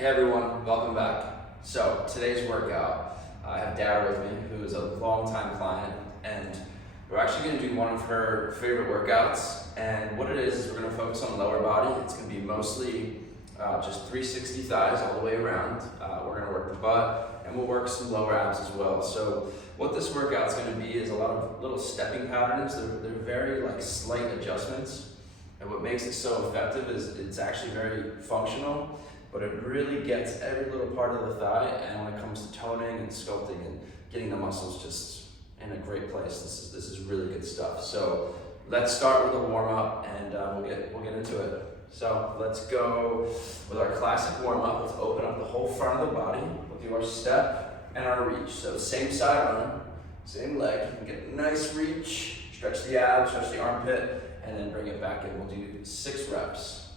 Hey everyone, welcome back. So today's workout, I have Dara with me, who is a longtime client, and we're actually going to do one of her favorite workouts. And what it is we're going to focus on lower body. It's going to be mostly just 360 thighs all the way around. We're going to work the butt, and we'll work some lower abs as well. So what this workout is going to be is a lot of little stepping patterns. They're very slight adjustments, and what makes it so effective is it's actually very functional. But it really gets every little part of the thigh, and when it comes to toning and sculpting and getting the muscles just in a great place, this is really good stuff. So let's start with a warm up, and we'll get into it. So let's go with our classic warm up. Let's open up the whole front of the body. We'll do our step and our reach. So same side arm, same leg. You can get a nice reach, stretch the abs, stretch the armpit, and then bring it back in. We'll do 6 reps.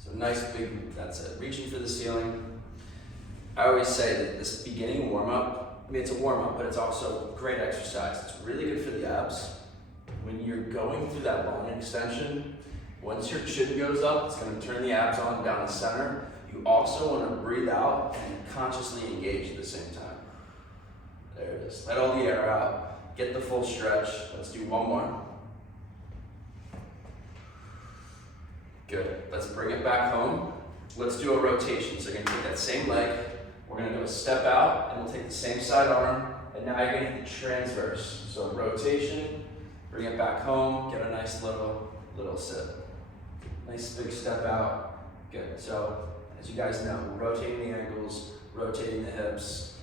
So nice big, that's it, reaching for the ceiling. I always say that this beginning warm-up, it's a warm-up, but it's also a great exercise. It's really good for the abs. When you're going through that long extension, once your chin goes up, it's going to turn the abs on down the center. You also want to breathe out and consciously engage at the same time. There it is. Let all the air out. Get the full stretch. Let's do one more. Good. Let's bring it back home. Let's do a rotation. So you're going to take that same leg. We're going to do a step out, and we'll take the same side arm, and now you're going to hit the transverse. So rotation, bring it back home, get a nice little sit. Nice big step out. Good. So as you guys know, rotating the ankles, rotating the hips.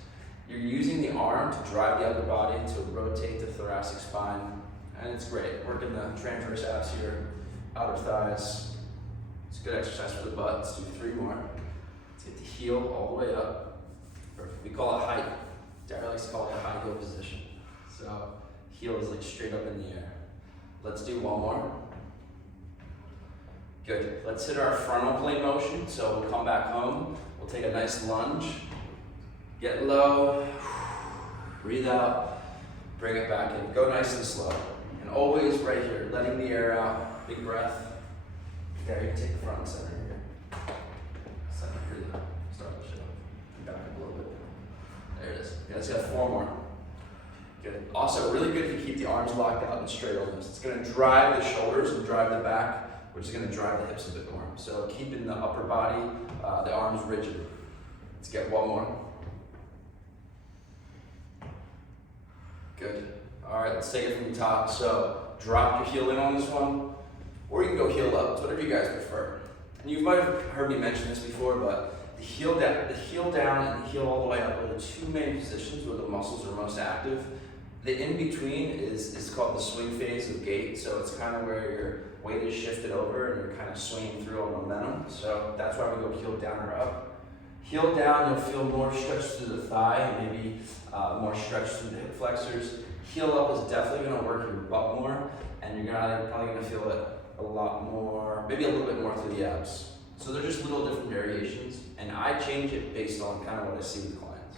You're using the arm to drive the upper body to rotate the thoracic spine, and it's great. Working the transverse abs here, outer thighs. It's a good exercise for the butt. Let's do 3 more. Let's get the heel all the way up. Perfect. We call it height. Dara likes to call it a high heel position. So heel is straight up in the air. Let's do 1 more. Good. Let's hit our frontal plane motion. So we'll come back home. We'll take a nice lunge. Get low. Breathe out. Bring it back in. Go nice and slow. And always right here, letting the air out. Big breath. There, you can take the front and center here. Center, breathe out. Start the show. And back up a little bit. There it is. Yeah, let's get 4 more. Good. Also, really good if you keep the arms locked out and straight on this. It's going to drive the shoulders and drive the back, which is going to drive the hips a bit more. So keeping the upper body, the arms rigid. Let's get 1 more. Good. All right, let's take it from the top. So drop your heel in on this one. Or you can go heel up, it's whatever you guys prefer. And you might have heard me mention this before, but the heel down and the heel all the way up are the 2 main positions where the muscles are most active. The in-between is called the swing phase of gait, so it's kind of where your weight is shifted over and you're kind of swinging through on momentum. So that's why we go heel down or up. Heel down, you'll feel more stretch through the thigh and maybe more stretch through the hip flexors. Heel up is definitely going to work your butt more, and you're probably going to feel it a lot more, maybe a little bit more through the abs. So they're just little different variations, and I change it based on kind of what I see with clients.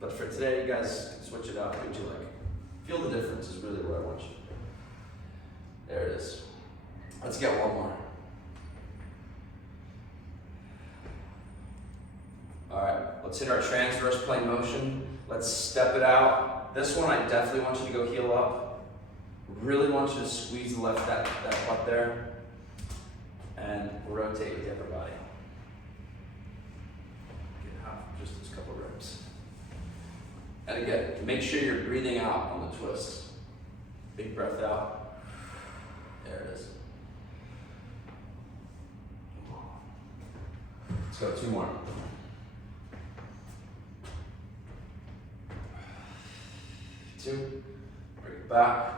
But for today, you guys can switch it up, what you like. Feel the difference is really what I want you to do. There it is. Let's get 1 more. All right, let's hit our transverse plane motion. Let's step it out. This one, I definitely want you to go heel up. Really want you to squeeze the left that butt there and rotate with the upper body. Get just a couple reps. And again, make sure you're breathing out on the twist. Big breath out. There it is. Let's go 2 more. Two. Bring it back.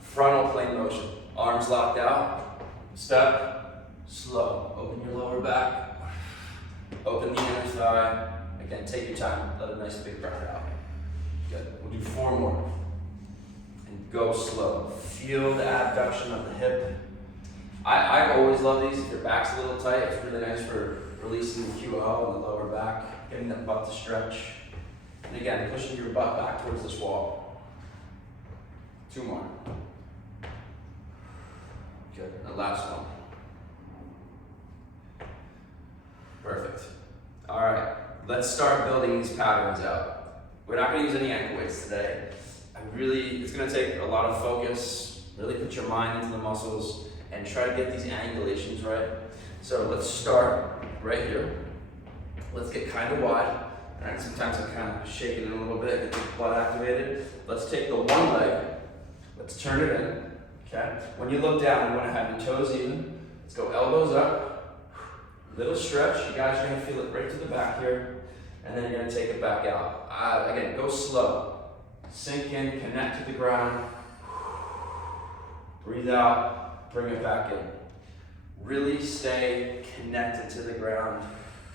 Frontal plane motion, arms locked out, step, slow, open your lower back, open the inner thigh, again take your time, let a nice big breath out. Good, we'll do 4 more, and go slow, feel the abduction of the hip. I always love these, if your back's a little tight, it's really nice for releasing the QO and the lower back, getting that butt to stretch, and again, pushing your butt back towards this wall. 2 more. Good. And the last one. let's start building these patterns out. We're not gonna use any ankle weights today. It's gonna take a lot of focus, really put your mind into the muscles and try to get these angulations right. So let's start right here. Let's get kind of wide. All right, sometimes I'm kind of shaking it a little bit, get the blood activated. Let's take the one leg, let's turn it in, okay? When you look down, you wanna have your toes even. Let's go elbows up, little stretch. You guys are gonna feel it right to the back here, and then you're gonna take it back out. Again, go slow. Sink in, connect to the ground. Breathe out, bring it back in. Really stay connected to the ground.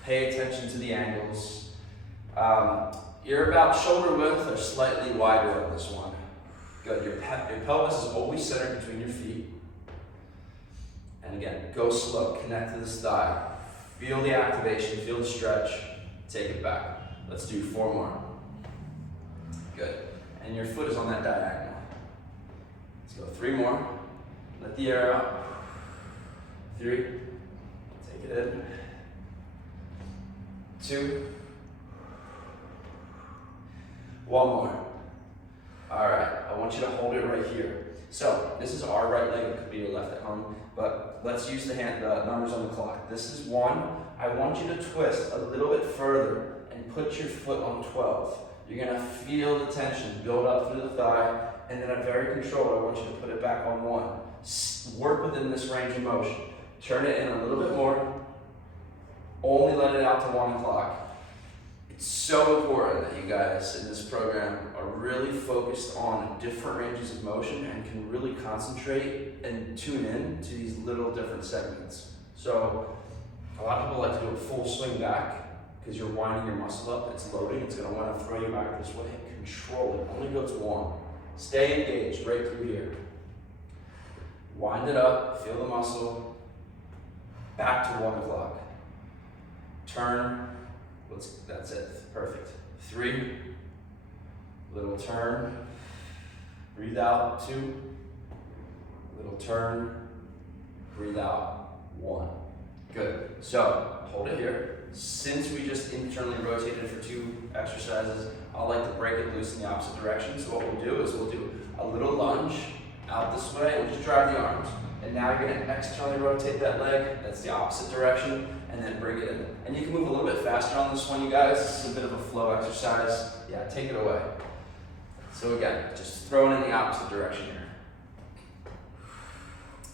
Pay attention to the angles. You're about shoulder width or slightly wider on this one. Good, your pelvis is always centered between your feet. And again, go slow, connect to this thigh. Feel the activation, feel the stretch, take it back. Let's do 4 more. Good, and your foot is on that diagonal. Let's go 3 more. Let the air out. 3, take it in. 2, 1 more. All right, I want you to hold it right here. So this is our right leg, it could be your left at home, but let's use the numbers on the clock. This is 1. I want you to twist a little bit further and put your foot on 12. You're gonna feel the tension build up through the thigh, and then at very controlled, I want you to put it back on 1. Work within this range of motion. Turn it in a little bit more. Only let it out to 1 o'clock. It's so important that you guys in this program are really focused on different ranges of motion and can really concentrate and tune in to these little different segments. So a lot of people like to do a full swing back because you're winding your muscle up, it's loading, it's gonna wanna throw you back this way. Control it, only go to 1. Stay engaged right through here. Wind it up, feel the muscle, back to 1 o'clock. Turn, that's it, perfect. 3, little turn, breathe out, 2, little turn, breathe out, 1. Good, so hold it here. Since we just internally rotated for 2 exercises, I like to break it loose in the opposite direction. So what we'll do is we'll do a little lunge out this way, we'll just drive the arms. And now you're gonna externally rotate that leg, that's the opposite direction, and then bring it in. And you can move a little bit faster on this one, you guys. This is a bit of a flow exercise. Yeah, take it away. So again, just throwing in the opposite direction here.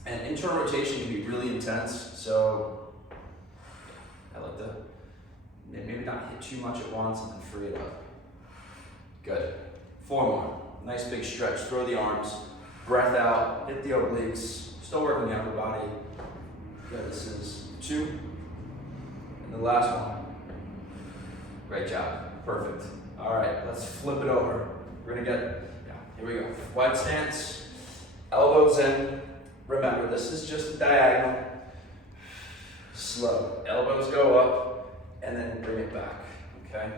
And internal rotation can be really intense, so I like to maybe not hit too much at once and then free it up. Good. 4 more. Nice big stretch. Throw the arms. Breath out. Hit the obliques. Still working the upper body. Good. This is 2. And the last one. Great job. Perfect. All right. Let's flip it over. We're going to get, here we go. Wide stance. Elbows in. Remember, this is just a diagonal. Slow. Elbows go up and then bring it back. Okay?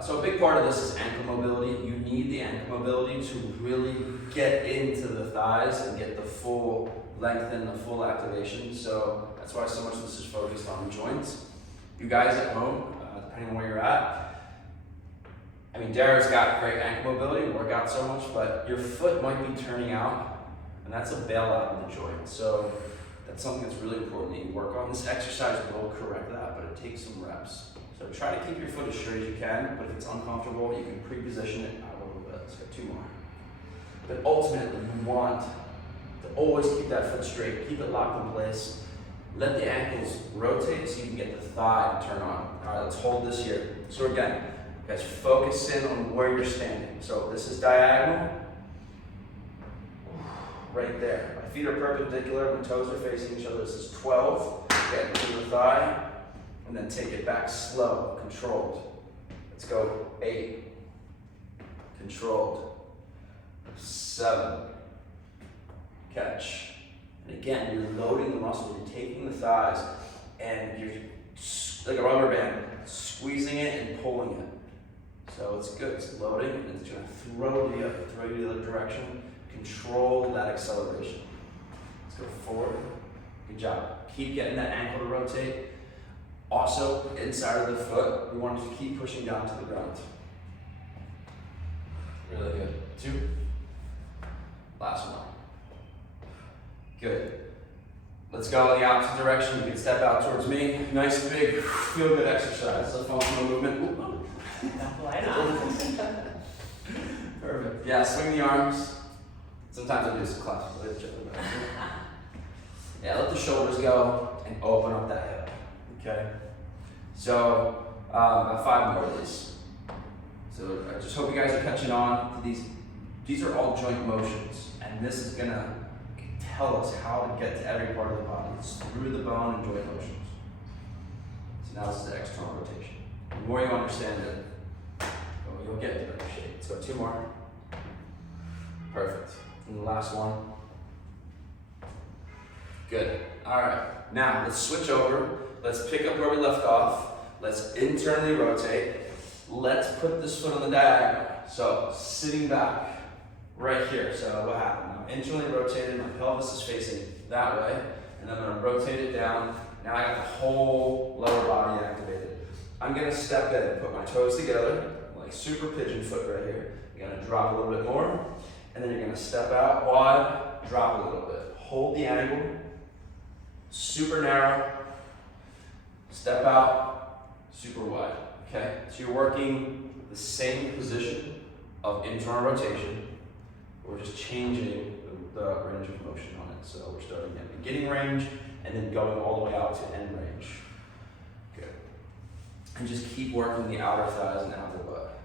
So a big part of this is ankle mobility. You need the ankle mobility to really get into the thighs and get the full length and the full activation. So that's why so much of this is focused on the joints. You guys at home, depending on where you're at, I mean, Dara's got great ankle mobility, work out so much, but your foot might be turning out, and that's a bailout of the joint. So that's something that's really important that you work on. This exercise will correct that, but it takes some reps. So try to keep your foot as straight as you can, but if it's uncomfortable, you can pre-position it out a little bit. Let's go 2 more. But ultimately, you want to always keep that foot straight, keep it locked in place. Let the ankles rotate so you can get the thigh to turn on. All right, let's hold this here. So again, guys, focus in on where you're standing. So this is diagonal, right there. My feet are perpendicular, my toes are facing each other. This is 12, get into the thigh, and then take it back slow, controlled. Let's go 8, controlled, 7, catch. And again, you're loading the muscle, you're taking the thighs, and you're like a rubber band, squeezing it and pulling it. So it's good, it's loading, and it's gonna throw you the other direction. Control that acceleration. Let's go forward. Good job. Keep getting that ankle to rotate. Also, inside of the foot, we want to keep pushing down to the ground. Really good. 2. Last one. Good. Let's go in the opposite direction. You can step out towards me. Nice, big, feel-good exercise. It's a functional movement. Why not? Perfect. Yeah, swing the arms. Sometimes I do some classes. Yeah, let the shoulders go and open up that hip. Okay? So, about 5 more of these. So I just hope you guys are catching on to these. These are all joint motions, and this is gonna tell us how to get to every part of the body. It's through the bone and joint motions. So now this is the external rotation. The more you understand it, you'll get into better shape. Let's go 2 more. Perfect. And the last one. Good. All right. Now let's switch over. Let's pick up where we left off. Let's internally rotate. Let's put this foot on the diagonal. So sitting back right here. So what happened? I'm internally rotated. My pelvis is facing that way. And I'm going to rotate it down. Now I got the whole lower body activated. I'm going to step in, put my toes together, like super pigeon foot right here. You're going to drop a little bit more. And then you're going to step out wide, drop a little bit. Hold the angle. Super narrow. Step out, super wide. Okay? So you're working the same position of internal rotation. We're just changing the range of motion on it. So we're starting at beginning range and then going all the way out to end range. Good. And just keep working the outer thighs and outer butt.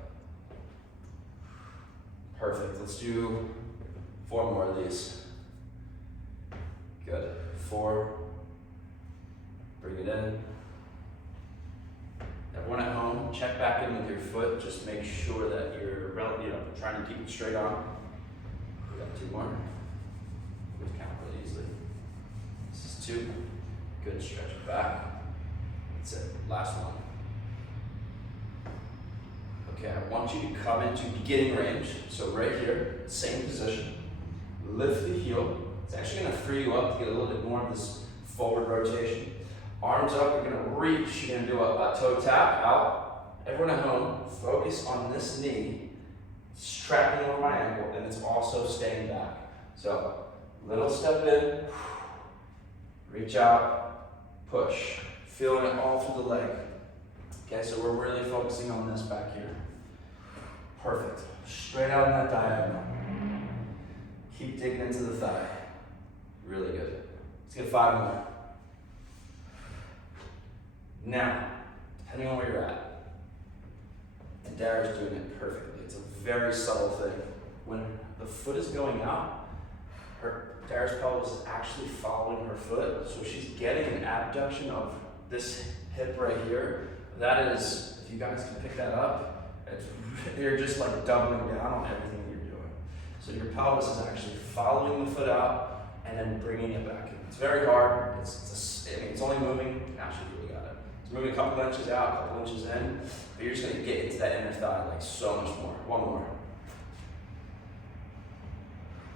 Perfect. Let's do 4 more of these. Good. 4. Bring it in. Everyone at home, check back in with your foot. Just make sure that you're trying to keep it straight on. We got 2 more. We count really easily. This is 2. Good. Stretch it back. That's it. Last one. Okay, I want you to come into beginning range. So right here, same position. Lift the heel. It's actually going to free you up to get a little bit more of this forward rotation. Arms up, you're going to reach. You're going to do a toe tap out. Everyone at home, focus on this knee. It's tracking over my ankle, and it's also staying back. So, little step in, reach out, push. Feeling it all through the leg. Okay, so we're really focusing on this back here. Perfect. Straight out in that diagonal. Keep digging into the thigh. Really good. Let's get 5 more. Now, depending on where you're at, and Dara's doing it perfectly. It's a very subtle thing. When the foot is going out, Dara's pelvis is actually following her foot, so she's getting an abduction of this hip right here. That is, if you guys can pick that up, you're just like doubling down on everything you're doing. So your pelvis is actually following the foot out and then bringing it back in. It's very hard. It's only moving. Actually, you really got it. It's moving a couple inches out, a couple inches in, but you're just going to get into that inner thigh like so much more. 1 more.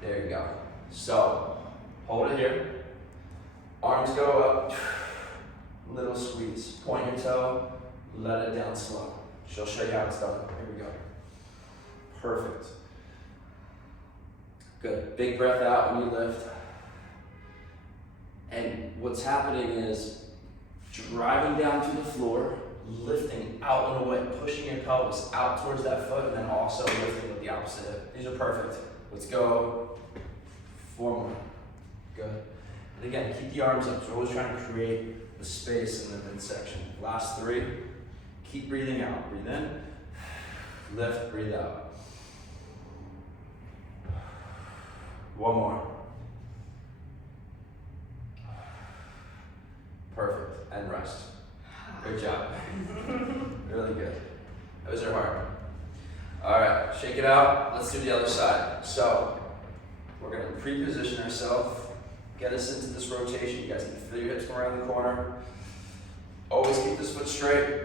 There you go. So hold it here. Arms go up. Little squeeze. Point your toe. Let it down slow. She'll show you how it's done. Here we go. Perfect. Good. Big breath out when you lift. And what's happening is driving down to the floor, lifting out and away, pushing your pelvis out towards that foot, and then also lifting with the opposite hip. These are perfect. Let's go 4 more. Good. And again, keep the arms up. So we're always trying to create the space in the midsection. Last 3. Keep breathing out. Breathe in. Lift, breathe out. 1 more. Perfect. And rest. Good job. Really good. Those are hard. All right, shake it out. Let's do the other side. So we're going to pre-position ourselves. Get us into this rotation. You guys can feel your hips from around the corner. Always keep this foot straight.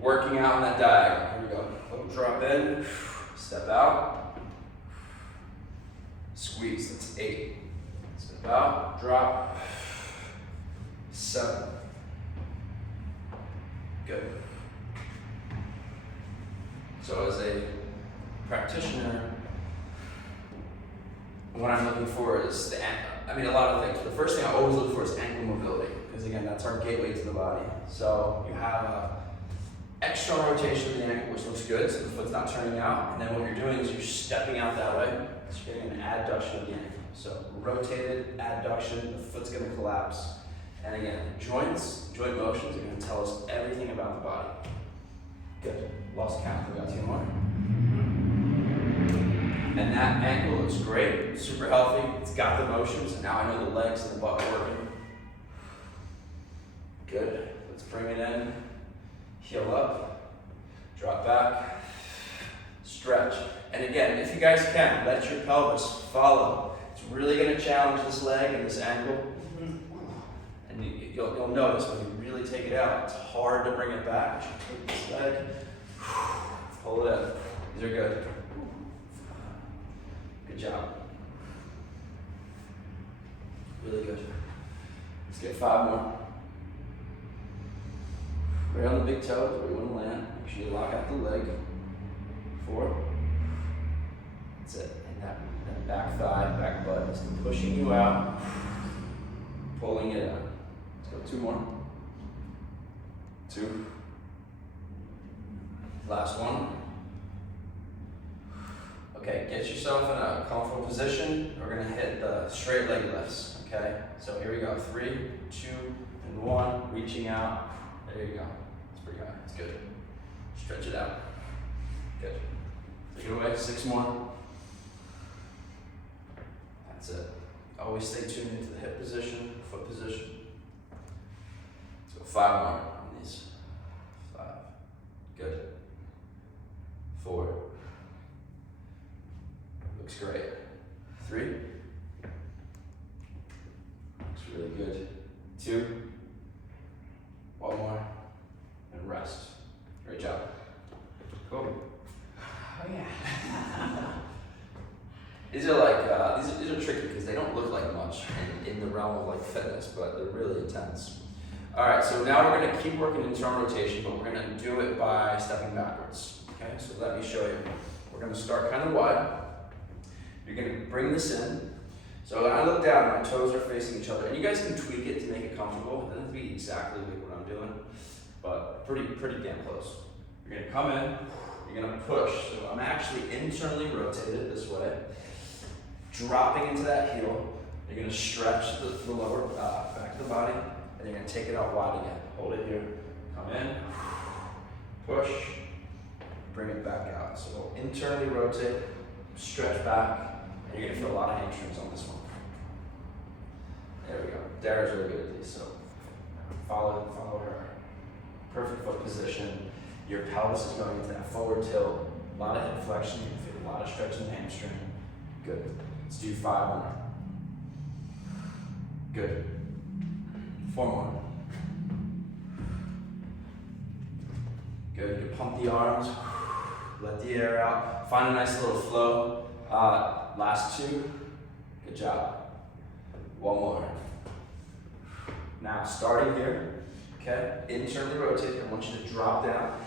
Working out on that diagonal. Here we go. Little drop in. Step out. Squeeze. That's 8. Step out. Drop. 7. Good. So as a practitioner, what I'm looking for is a lot of things. The first thing I always look for is ankle mobility, because again, that's our gateway to the body. So you have a external rotation of the ankle, which looks good, so the foot's not turning out, and then what you're doing is you're stepping out that way, so you're getting an adduction of the ankle. So rotated adduction, the foot's gonna collapse. And again, joint motions are gonna tell us everything about the body. Good, lost count, we got 2 more. And that ankle looks great, super healthy, it's got the motions, and now I know the legs and the butt are working. Good, let's bring it in, heel up, drop back, stretch. And again, if you guys can, let your pelvis follow. It's really gonna challenge this leg and this ankle. And you'll notice when you really take it out, it's hard to bring it back. You should take this leg, pull it in. These are good. Good job. Really good. Let's get 5 more. Right on the big toes where you want to land. Make sure you lock out the leg. 4. That's it. And that back thigh, back butt is pushing you out, pulling it out. Let's go 2 more. 2. Last one. Okay, get yourself in a comfortable position. We're gonna hit the straight leg lifts, okay? So here we go, 3, 2, and 1, reaching out. There you go, it's pretty high, it's good. Stretch it out, good. Take it away, 6 more. That's it. Always stay tuned into the hip position, foot position. Let's go 5 more on these. 5, good. 4. Looks great. 3. Looks really good. 2. 1 more. And rest. Great job. Cool. Oh yeah. These are these are tricky because they don't look like much in the realm of like fitness, but they're really intense. All right, so now we're gonna keep working internal rotation, but we're gonna do it by stepping backwards. Okay, so let me show you. We're gonna start kind of wide. You're gonna bring this in. So when I look down, my toes are facing each other. And you guys can tweak it to make it comfortable. It doesn't have to be exactly like what I'm doing, but pretty damn close. You're gonna come in, you're gonna push. So I'm actually internally rotated this way, dropping into that heel. You're gonna stretch the lower back of the body, and you're gonna take it out wide again. Hold it here, come in, push, bring it back out. So internally rotate, stretch back, and you're gonna feel a lot of hamstrings on this one. There we go. Dara's really good at these, so follow her. Perfect foot position. Your pelvis is going into that forward tilt. A lot of hip flexion. You can feel a lot of stretch in the hamstring. Good. Let's do 5 more. Good. 4 more. Good. You can pump the arms. Let the air out. Find a nice little flow. Last 2. Good job. 1 more. Now, starting here, okay, internally rotate. I want you to drop down.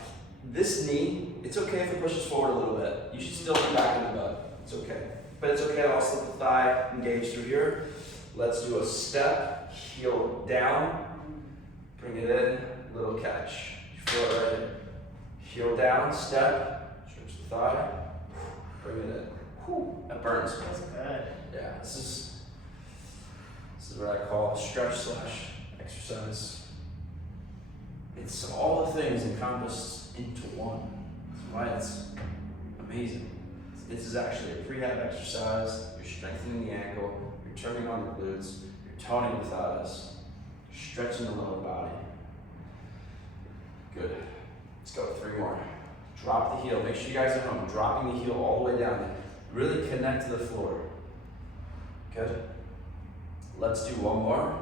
This knee, it's okay if it pushes forward a little bit. You should still be back in the butt. It's okay. But it's okay to also let the thigh engage through here. Let's do a step, heel down, bring it in, little catch. You feel it right here. Heel down, step, stretch the thigh, bring it in. Whew, that burns. That's good. Yeah, this is what I call stretch / exercise. It's all the things encompassed into one. That's why it's amazing. This is actually a prehab exercise. You're strengthening the ankle, you're turning on the glutes, you're toning the thighs, stretching the lower body. Good. Let's go 3 more. Drop the heel. Make sure you guys are home. Dropping the heel all the way down. Really connect to the floor. Good. Let's do 1 more.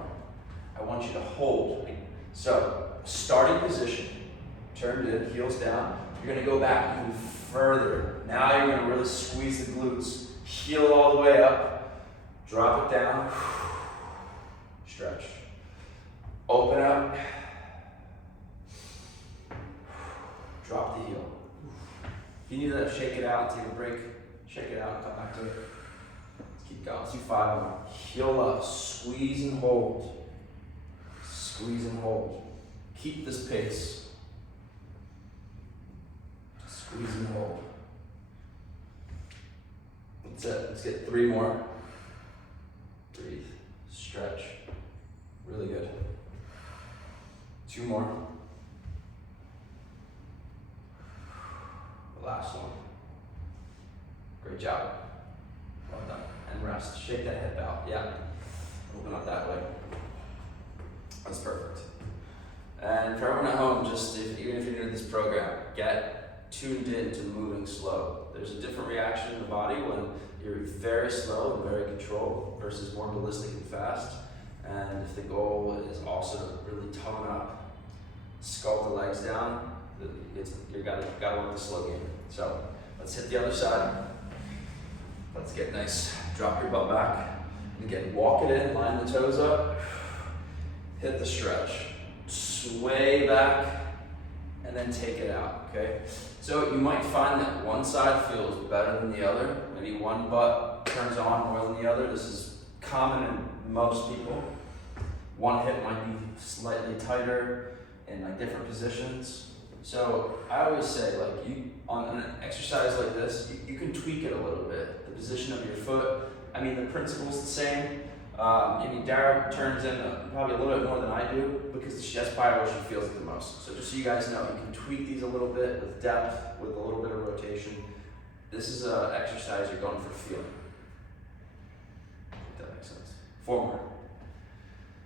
I want you to hold. So, starting position, turned in, heels down. You're gonna go back even further. Now you're gonna really squeeze the glutes. Heel all the way up. Drop it down. Stretch. Open up. shake it out, take a break, shake it out, and come back to it. Let's keep going. Let's do 5 more. Heel up, squeeze and hold. Squeeze and hold. Keep this pace. Squeeze and hold. That's it. Let's get 3 more. Breathe. Stretch. Really good. 2 more. The last one. Great job. Well done. And rest. Shake that hip out. Yeah. Open up that way. That's perfect. And for everyone at home, even if you're new to this program, get tuned in to moving slow. There's a different reaction in the body when you're very slow and very controlled versus more ballistic and fast. And if the goal is also to really tone up, sculpt the legs down, you gotta work the slow game. So let's hit the other side. Let's get nice. Drop your butt back. And again, walk it in, line the toes up, hit the stretch. Sway back, and then take it out, okay? So you might find that one side feels better than the other. Maybe one butt turns on more than the other. This is common in most people. One hip might be slightly tighter in like different positions. So I always say, like, on an exercise like this, you can tweak it a little bit. The position of your foot, I mean, the principle's the same. Dara turns in probably a little bit more than I do because that's probably where she feels it the most. So just so you guys know, you can tweak these a little bit with depth, with a little bit of rotation. This is an exercise you're going for feeling. If that makes sense. 4 more.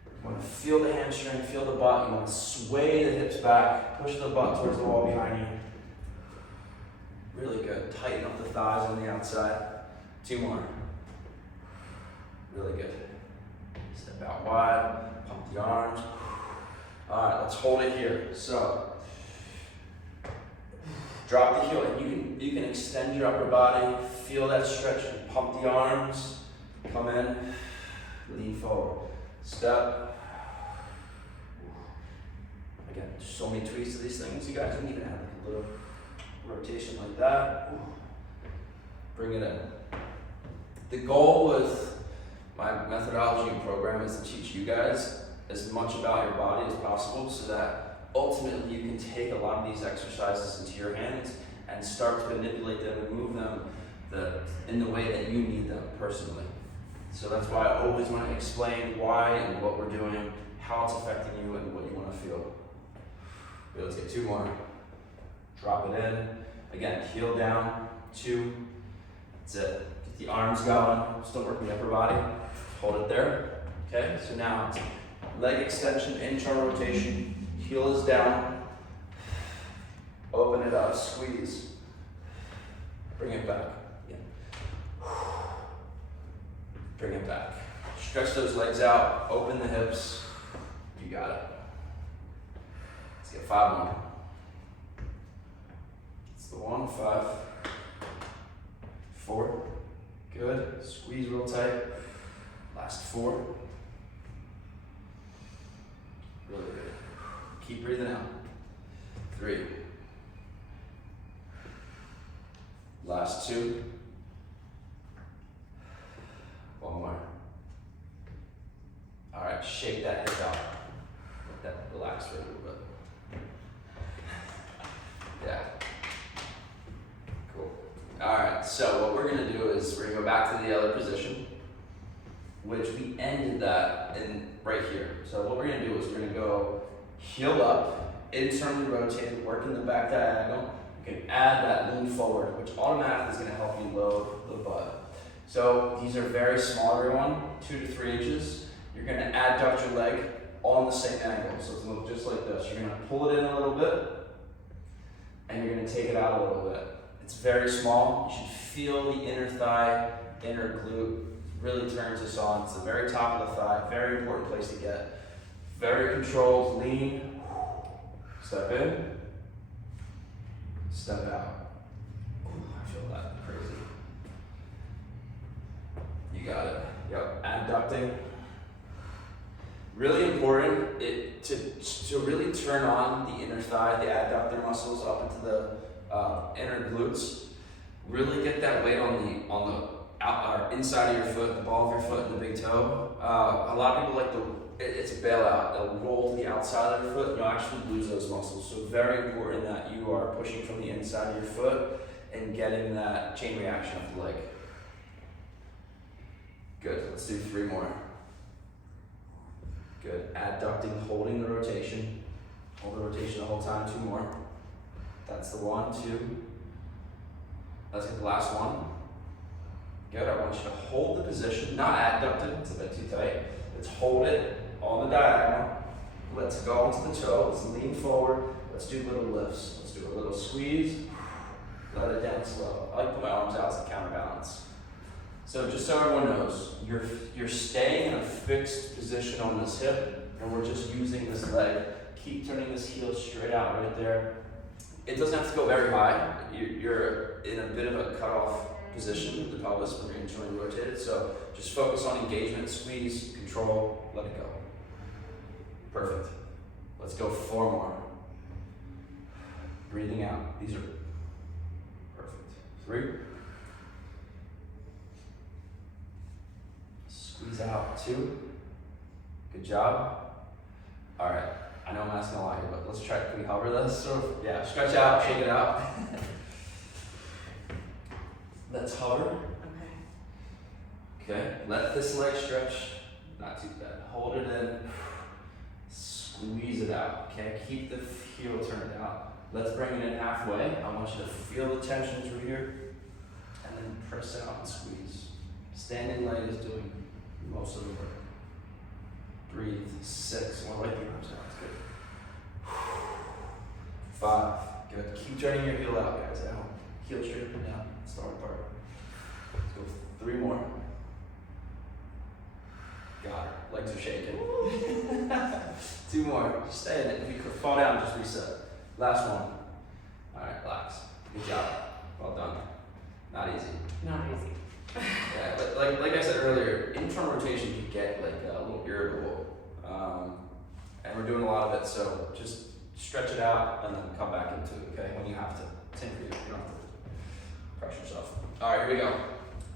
You want to feel the hamstring, feel the butt. You want to sway the hips back, push the butt towards the wall behind you. Really good. Tighten up the thighs on the outside. 2 more. Really good. Step out wide, pump the arms. All right, let's hold it here. So, drop the heel, and you can extend your upper body, feel that stretch, and pump the arms. Come in, lean forward. Step. Again, so many tweaks to these things. You guys can even have a little rotation like that. Bring it in. The goal with my methodology and program is to teach you guys as much about your body as possible so that ultimately you can take a lot of these exercises into your hands and start to manipulate them and move them in the way that you need them personally. So that's why I always want to explain why and what we're doing, how it's affecting you, and what you want to feel. Okay, let's get 2 more. Drop it in. Again, heel down. 2. That's it. Get the arms going. Still working the upper body. Hold it there. Okay, so now it's leg extension, internal rotation. Heel is down. Open it up. Squeeze. Bring it back. Again. Bring it back. Stretch those legs out. Open the hips. You got it. Let's get 5 more. It's the 1, 5, 4. Good. Squeeze real tight. Last 4. Really good. Keep breathing out. 3. Last 2. 1 more. All right, shake that hip out. Let that relax for a little bit. Yeah. Cool. All right, so what we're gonna do is we're gonna go back to the other position, which we ended that in right here. So what we're gonna do is we're gonna go heel up, internally rotated, working the back diagonal. You can add that lean forward, which automatically is gonna help you load the butt. So these are very small, everyone, 2 to 3 inches. You're gonna adduct your leg on the same angle. So it's gonna look just like this. You're gonna pull it in a little bit, and you're gonna take it out a little bit. It's very small. You should feel the inner thigh, inner glute. It really turns this on. It's the very top of the thigh. Very important place to get. Very controlled, lean. Step in. Step out. Ooh, I feel that crazy. You got it. Yep. Adducting. Really important to really turn on the inner thigh, the adductor muscles up into the inner glutes. Really get that weight on the inside of your foot, the ball of your foot, and the big toe. A lot of people like it's a bailout. They'll roll to the outside of their foot, and you'll actually lose those muscles. So very important that you are pushing from the inside of your foot and getting that chain reaction of the leg. Good, let's do 3 more. Good, adducting, holding the rotation. Hold the rotation the whole time, 2 more. That's the 1, 2. Let's get the last one. Good, I want you to hold the position, not adduct it, it's a bit too tight. Let's hold it on the diagonal. Let's go into the toe, let's lean forward. Let's do little lifts. Let's do a little squeeze, let it down slow. I like to put my arms out as a counterbalance. So just so everyone knows, you're staying in a fixed position on this hip, and we're just using this leg. Keep turning this heel straight out right there. It doesn't have to go very high. You're in a bit of a cutoff position with the pelvis when you're internally rotated. So just focus on engagement, squeeze, control, let it go. Perfect. Let's go 4 more. Breathing out. These are perfect. 3. Squeeze out. 2. Good job. All right. I know I'm asking a lot here, but let's try. Can we hover this? Sort of, yeah. Stretch out, shake it out. Let's hover. Okay. Let this leg stretch. Not too bad. Hold it in. Squeeze it out. Okay. Keep the heel turned out. Let's bring it in halfway. I want you to feel the tension through here, and then press out and squeeze. Standing leg is doing most of the work. Breathe. 6. More like the arms out. Good. 5. Good. Keep turning your heel out, guys. Out. Heel straight up and down. That's the hard part. Let's go 3 more. Got it. Legs are shaking. 2 more. Just stay in it. If you could fall down, just reset. Last one. Alright, relax. Good job. Well done. Not easy. Not easy. Yeah, but like I said earlier, internal rotation can get like a little irritable. And we're doing a lot of it, so just stretch it out and then come back into it, okay? When you have to. It's in for you. You don't have to pressure yourself. Alright, here we go.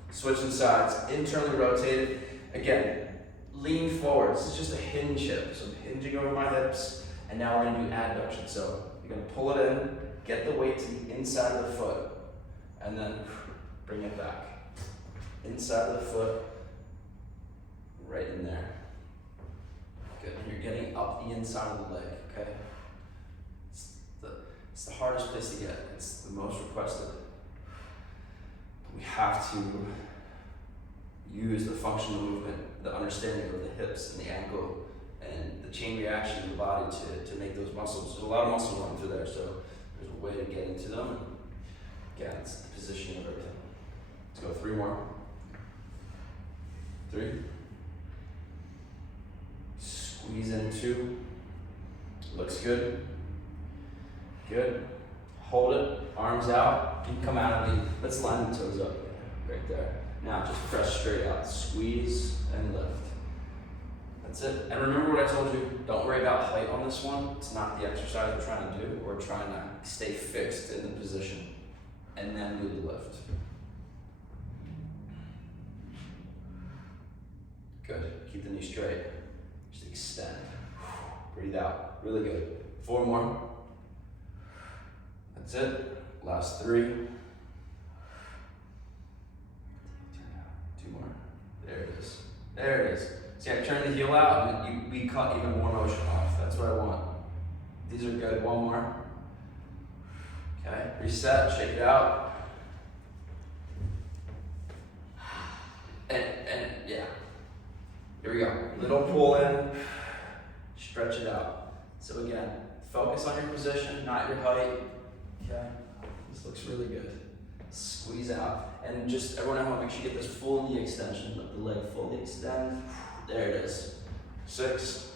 Switching sides. Internally rotated. Again, lean forward. This is just a hinge hip. So I'm hinging over my hips, and now we're gonna do adduction. So you're gonna pull it in, get the weight to the inside of the foot, and then bring it back. Inside of the foot, right in there. Good, and you're getting up the inside of the leg, okay? It's the hardest place to get. It's the most requested. We have to use the functional movement, the understanding of the hips and the ankle, and the chain reaction of the body to make those muscles. There's a lot of muscles running through there, so there's a way to get into them. And again, it's the positioning of everything. Let's go 3 more. 3. Squeeze in 2. Looks good. Good. Hold it. Arms out. You can come out of the. Let's line the toes up. Right there. Now just press straight out. Squeeze and lift. That's it. And remember what I told you. Don't worry about height on this one. It's not the exercise we're trying to do. We're trying to stay fixed in the position and then do the lift. Good. Keep the knee straight. Just extend. Breathe out. Really good. 4 more. That's it. Last 3. 2 more. There it is. There it is. See, I turn the heel out and we cut even more motion off. That's what I want. These are good. 1 more. Okay. Reset. Shake it out. And yeah. Here we go. Little pull in. Stretch it out. So again, focus on your position, not your height. Okay. This looks really good. Squeeze out. And just everyone at home, make sure you get this full knee extension. Let the leg fully extend. There it is. 6.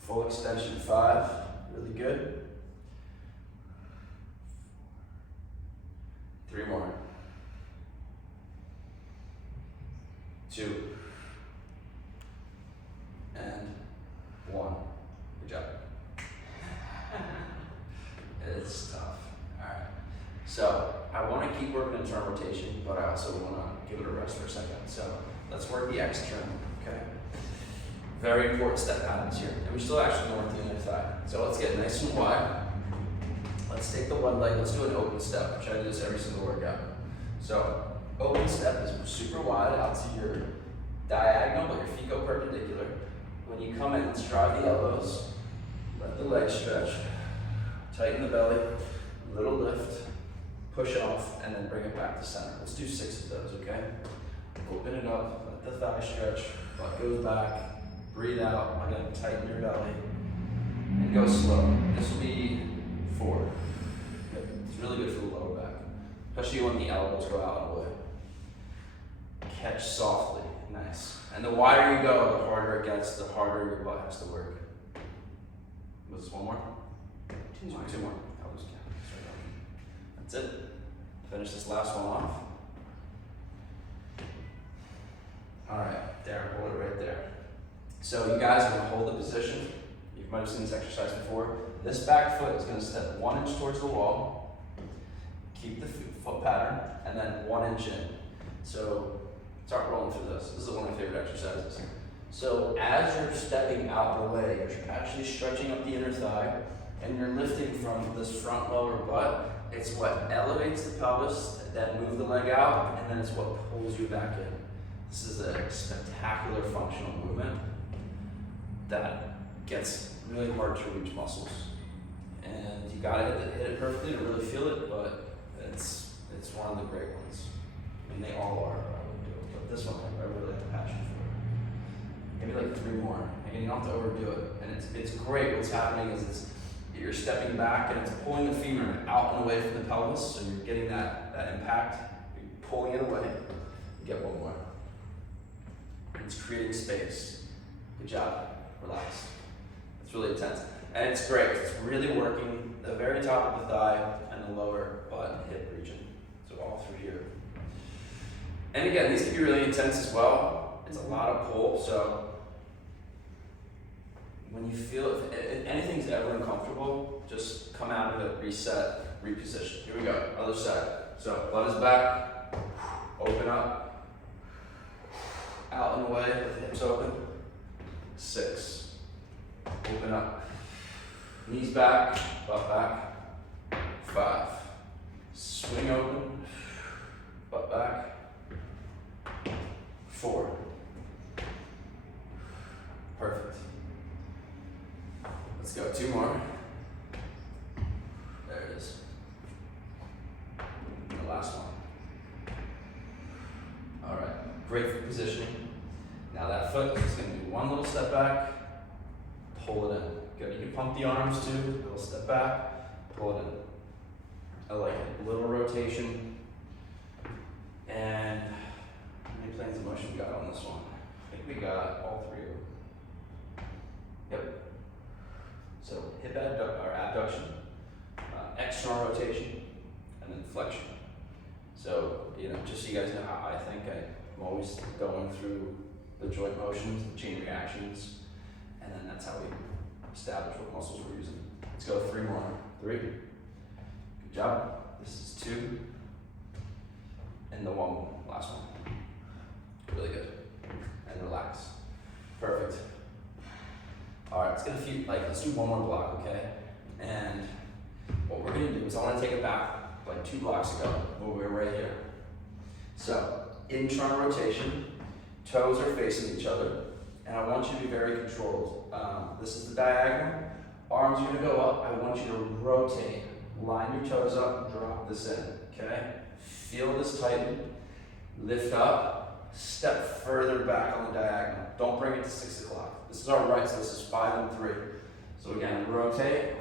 Full extension. 5. Really good. 3 more. 2. And 1. Good job. It's tough. Alright. So I want to keep keep working internal rotation, but I also want to give it a rest for a second. So let's work the external, okay? Very important step patterns here. And we still actually going to work the inner thigh. So let's get nice and wide. Let's take the one leg, let's do an open step. I try to do this every single workout. So open step is super wide out to your diagonal, but your feet go perpendicular. When you come in, let's drive the elbows, let the legs stretch, tighten the belly, little lift, push off, and then bring it back to center. Let's do 6 of those, okay? Open it up, let the thigh stretch, butt goes back, breathe out, again, tighten your belly, and go slow. This will be 4. Good. It's really good for the lower back, especially when the elbows go out and away. Catch softly, nice. And the wider you go, the harder it gets, the harder your butt has to work. Was this one more? 2 more. 2 more. I'll just count. That's it. Finish this last one off. All right, Darren, hold it right there. So you guys are gonna hold the position. You might have seen this exercise before. This back foot is gonna step 1 inch towards the wall. Keep the foot pattern, and then 1 inch in. So start rolling through this. This is one of my favorite exercises. So as you're stepping out of the way, you're actually stretching up the inner thigh, and you're lifting from this front lower butt. It's what elevates the pelvis, then move the leg out, and then it's what pulls you back in. This is a spectacular functional movement that gets really hard to reach muscles. And you gotta hit it perfectly to really feel it, but it's one of the great ones. I mean, they all are, I would do it, but this one I really have a passion for. Maybe like 3 more. Again, you don't have to overdo it. And it's great. What's happening is you're stepping back and it's pulling the femur out and away from the pelvis, so you're getting that impact. You're pulling it away. You get 1 more. It's creating space. Good job. Relax. It's really intense. And it's great. It's really working the very top of the thigh and the lower butt and hip region. So all through here. And again, these can be really intense as well. It's a lot of pull, so when you feel if anything's ever uncomfortable, just come out of it, reset, reposition. Here we go, other side. So butt is back, open up, out and away with hips open. 6, open up, knees back, butt back. 5, swing open, butt back. 4, perfect. Let's go 2 more. There it is. And the last one. All right, great for positioning. Now that foot is going to do 1 little step back, pull it in. Good. You can pump the arms too. Little step back, pull it in. I like it. Little rotation. And how many planes of motion we got on this one? I think we got all 3 of them. Yep. So hip abduction, external rotation, and then flexion. So, just so you guys know how I think, I'm always going through the joint motions, the chain reactions, and then that's how we establish what muscles we're using. Let's go 3 more. 3. Good job. This is 2. And the last one. Really good. And relax. Perfect. All right, let's do 1 more block, okay? And what we're gonna do is I wanna take it back like 2 blocks ago, where we were right here. So, internal rotation, toes are facing each other, and I want you to be very controlled. This is the diagonal, arms are gonna go up, I want you to rotate, line your toes up, drop this in, okay? Feel this tighten, lift up, step further back on the diagonal. Don't bring it to 6 o'clock. This is our right, so this is 5 and 3. So again, rotate,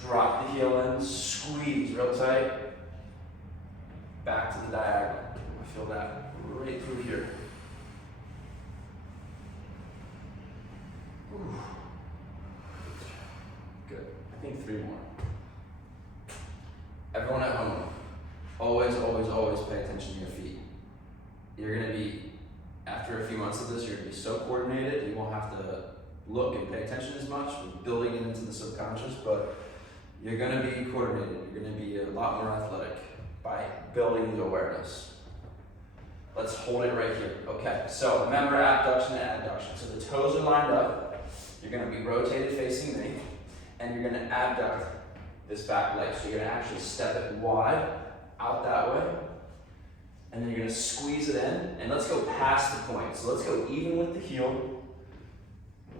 drop the heel in, squeeze real tight, back to the diagonal. I feel that right through here. Ooh. Good. I think 3 more. Everyone at home, always, always, always pay attention to your feet. You're gonna be, after a few months of this, you're gonna be so coordinated, you won't have to look and pay attention as much. We're building it into the subconscious, but you're gonna be coordinated. You're gonna be a lot more athletic. by building the awareness. Let's hold it right here. Okay, so remember abduction and adduction. So the toes are lined up. You're going to be rotated facing me, and you're going to abduct this back leg. So you're going to actually step it wide out that way, and then you're going to squeeze it in. And let's go past the point. So let's go even with the heel,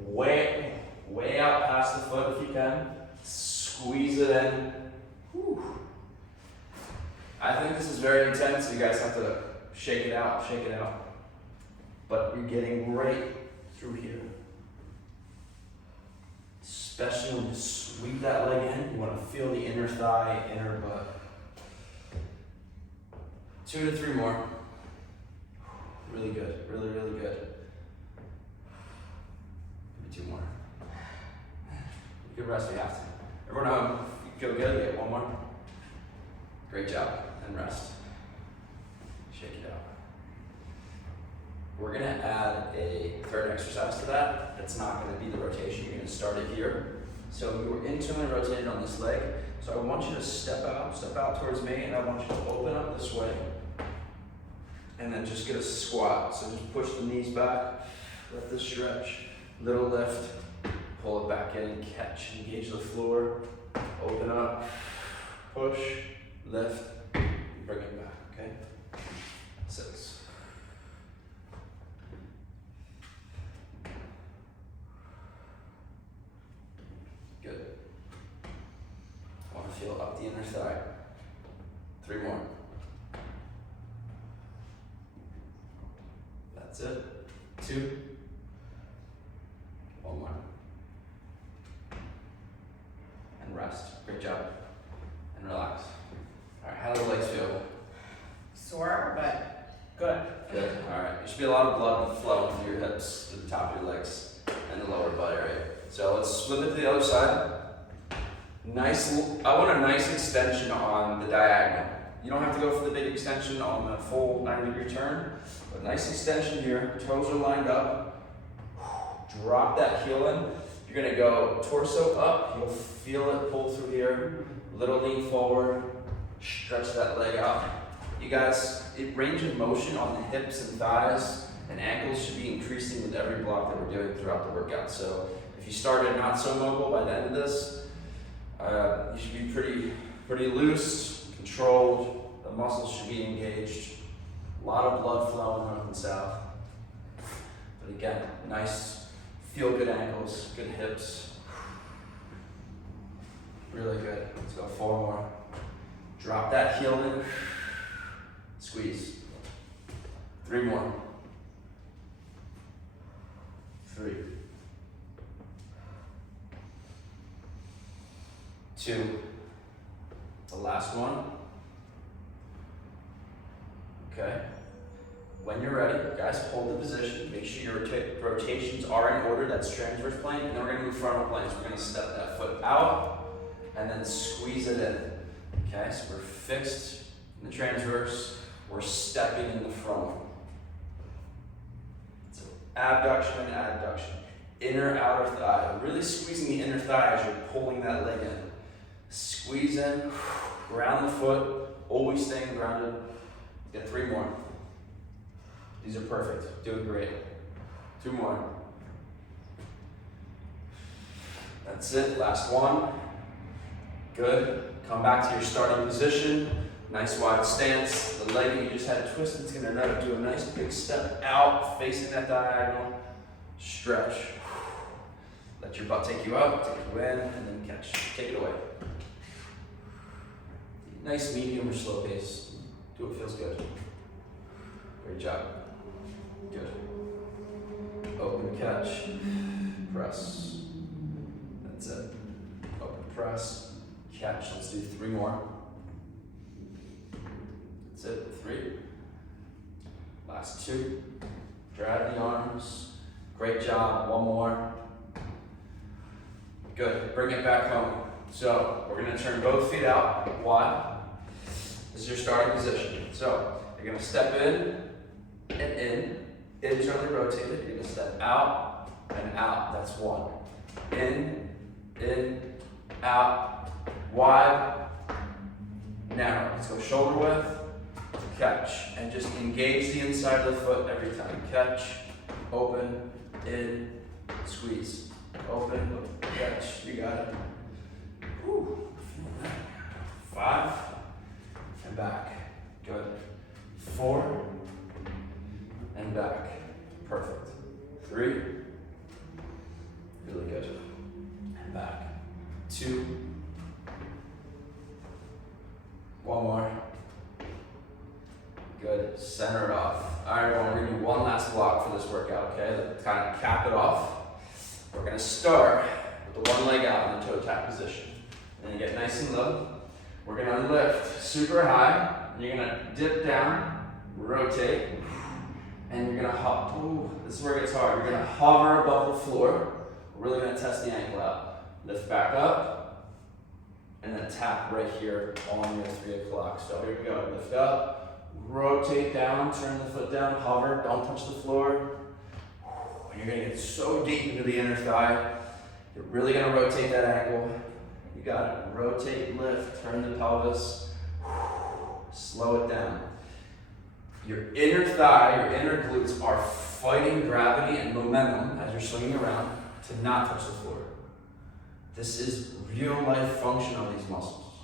way out past the foot if you can. Squeeze it in. Whew. I think this is very intense, so you guys have to shake it out. But you're getting right through here. Especially when you sweep that leg in, you want to feel the inner thigh, inner butt. 2 to 3 more. Really good, really good. Maybe 2 more. You can rest if you have to. Everyone home, you feel good? Get 1 more. Great job, and rest. Shake it out. We're gonna add a third exercise to that. That's not gonna be the rotation. You're gonna start it here. So we were internally rotated on this leg. So I want you to step out towards me, and I want you to open up this way. And then just get a squat. So just push the knees back, let this stretch, little lift, pull it back in, catch, engage the floor, open up, push, lift, bring it back, okay? 6. Good. I want to feel up the inner thigh. 3 more. That's it. 2. 1 more. And rest. Great job. And relax. All right, how do the legs feel? Sore, but good. Good. All right. There should be a lot of blood flowing through your hips to the top of your legs and the lower butt area. So let's flip it to the other side. I want a nice extension on the diagonal. You don't have to go for the big extension on the full 90-degree turn, but nice extension here. Toes are lined up. Drop that heel in. You're gonna go torso up. You'll feel it pull through here. Little lean forward. Stretch that leg out. You guys, range of motion on the hips and thighs and ankles should be increasing with every block that we're doing throughout the workout. So if you started not so mobile by the end of this, you should be pretty loose, controlled. The muscles should be engaged. A lot of blood flowing north and south. But again, nice, feel good ankles, good hips. Really good. Let's go 4 more. Drop that heel in. Squeeze. 3 more. 3. 2. The last one. Okay. When you're ready, guys, hold the position. Make sure your rotations are in order. That's transverse plane, and then we're gonna move frontal planes. We're gonna step that foot out and then squeeze it in. Okay, so we're fixed in the transverse. We're stepping in the frontal. So abduction and adduction. Inner, outer thigh. Really squeezing the inner thigh as you're pulling that leg in. Squeeze in, ground the foot, always staying grounded. Get 3 more. These are perfect, doing great. 2 more. That's it, last one. Good, come back to your starting position. Nice wide stance. The leg that you just had twisted is gonna now do a nice big step out, facing that diagonal. Stretch. Let your butt take you up, take you in, and then catch. Take it away. Nice medium or slow pace. Do what feels good. Great job. Good. Open catch. Press. That's it. Open press. Catch. Let's do 3 more. That's it. 3. Last 2. Drag the arms. Great job. 1 more. Good. Bring it back home. So we're going to turn both feet out wide. This is your starting position. So you're going to step in and in, internally rotated. You're going to step out and out. That's 1. In, out, wide, narrow. Let's go shoulder width, catch, and just engage the inside of the foot every time. Catch, open, in, squeeze. Open, catch, you got it. Whew. 5, and back. Good. 4, and back. Perfect. 3, really good. And back. 2, 1 more. Good. Center it off. All right, everyone, we're gonna do one last block for this workout, okay? To kind of cap it off. We're gonna start with the one leg out in the toe tap position. And then get nice and low. We're gonna lift super high. And you're gonna dip down, rotate, and you're gonna hop. Ooh, this is where it gets hard. You're gonna hover above the floor. We're really gonna test the ankle out. Lift back up, and then tap right here on your 3 o'clock. So here we go. Lift up, rotate down, turn the foot down, hover, don't touch the floor. And you're gonna get so deep into the inner thigh. You're really gonna rotate that ankle. You got it. Rotate, lift, turn the pelvis. Slow it down. Your inner thigh, your inner glutes are fighting gravity and momentum as you're swinging around to not touch the floor. This is real life function of these muscles.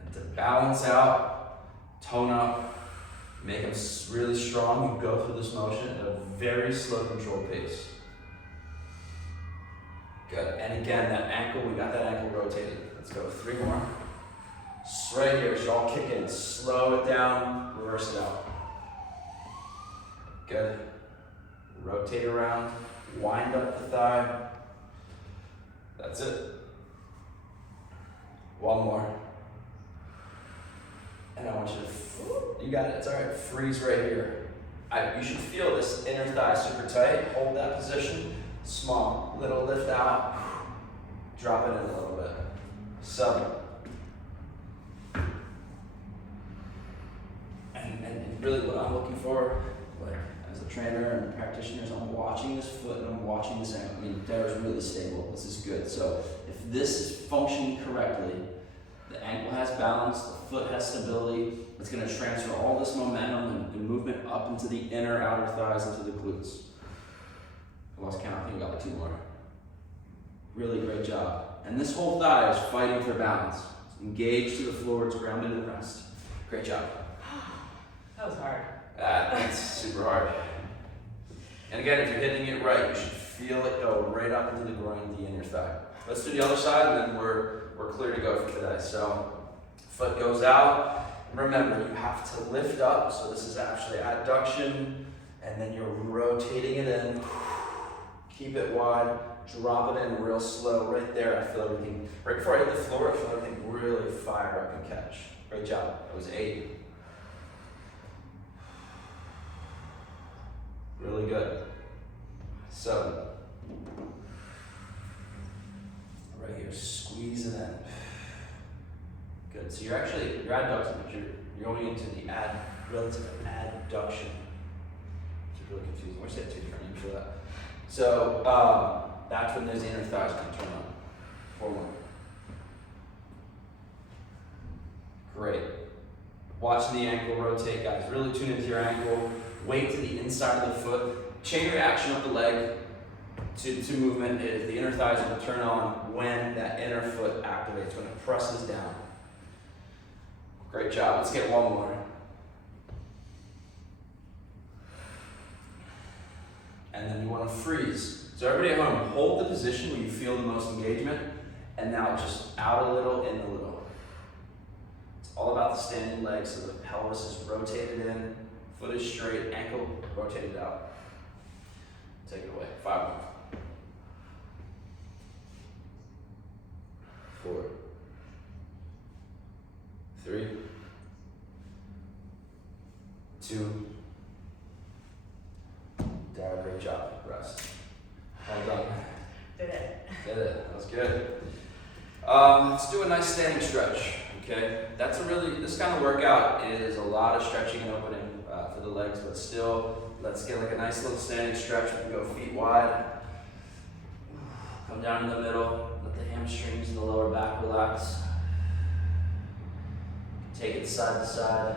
And to balance out, tone up, make them really strong, you go through this motion at a very slow, controlled pace. Good. And again, that ankle, we got that ankle rotated. Let's go 3 more. Right here, so all kick in. Slow it down, reverse it out. Good. Rotate around, wind up the thigh. That's it. 1 more. And I want you to, you got it, it's all right. Freeze right here. You should feel this inner thigh super tight. Hold that position. Small, little lift out. Drop it in a little bit. 7. And really what I'm looking for, like as a trainer and a practitioner, is I'm watching this foot and I'm watching this ankle. I mean, Dara's really stable. This is good. So if this is functioning correctly, the ankle has balance, the foot has stability, it's going to transfer all this momentum and movement up into the inner outer thighs, into the glutes. I lost count. I think we got like 2 more. Really great job. And this whole thigh is fighting for balance. It's engaged to the floor, it's grounded and rest. Great job. That was hard. That's super hard. And again, if you're hitting it right, you should feel it go right up into the groin, the inner thigh. Let's do the other side, and then we're clear to go for today. So, foot goes out. Remember, you have to lift up. So this is actually adduction, and then you're rotating it in. Keep it wide. Drop it in real slow. Right there, I feel everything. Right before I hit the floor, I feel everything really fire up and catch. Great job. That was 8. Really good. 7. Right here, squeeze it in. Good. So you're adducting, but you're going into the relative adduction. It's really confusing. We're saying 2 different names for that. So that's when those inner thighs can turn on. 4 more. Great. Watching the ankle rotate, guys. Really tune into your ankle. Weight to the inside of the foot. Chain reaction of the leg to movement is the inner thighs will turn on when that inner foot activates, when it presses down. Great job. Let's get 1 more. And then you want to freeze. So everybody at home, hold the position where you feel the most engagement, and now just out a little, in a little. It's all about the standing leg, so the pelvis is rotated in, foot is straight, ankle rotated out. Take it away. 5 more. 4. 3. 2. Dara, great job. Rest. Well done. Did it. Did it. That was good. Let's do a nice standing stretch. Okay. This kind of workout is a lot of stretching and opening for the legs, but still, let's get like a nice little standing stretch. We can go feet wide. Come down in the middle. Let the hamstrings and the lower back relax. Take it side to side.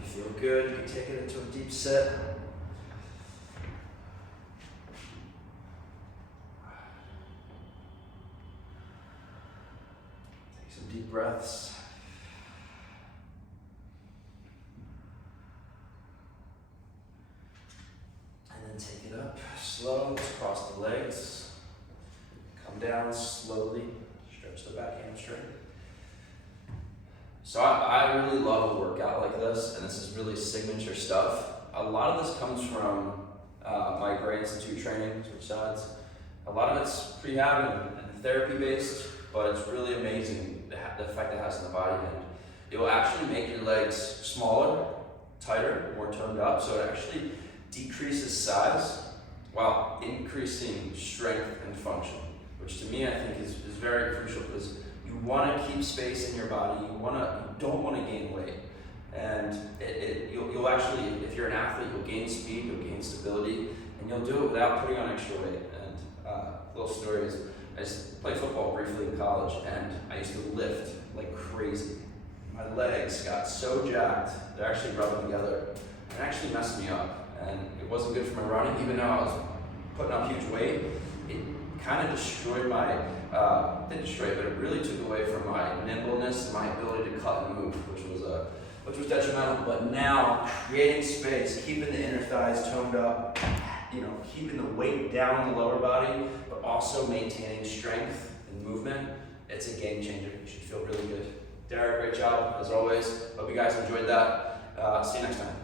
You feel good, you can take it into a deep sit. Take some deep breaths. Take it up, slow, let's cross the legs, come down slowly, stretch the back hamstring. So I really love a workout like this, and this is really signature stuff. A lot of this comes from my Gray Institute training, switch sides. A lot of it's prehab and therapy based, but it's really amazing the effect it has on the body, and it will actually make your legs smaller, tighter, more toned up, so it actually decreases size while increasing strength and function, which to me I think is very crucial, because you want to keep space in your body, you don't want to gain weight, and you'll actually, if you're an athlete, you'll gain speed, you'll gain stability, and you'll do it without putting on extra weight. And little story is, I used to play football briefly in college, and I used to lift like crazy. My legs got so jacked, they're actually rubbing together, and it actually messed me up. And it wasn't good for my running, even though I was putting up huge weight. It kind of destroyed my, didn't destroy it, but it really took away from my nimbleness and my ability to cut and move, which was detrimental. But now, creating space, keeping the inner thighs toned up, keeping the weight down in the lower body, but also maintaining strength and movement, it's a game changer. You should feel really good. Derek, great job, as always. Hope you guys enjoyed that. See you next time.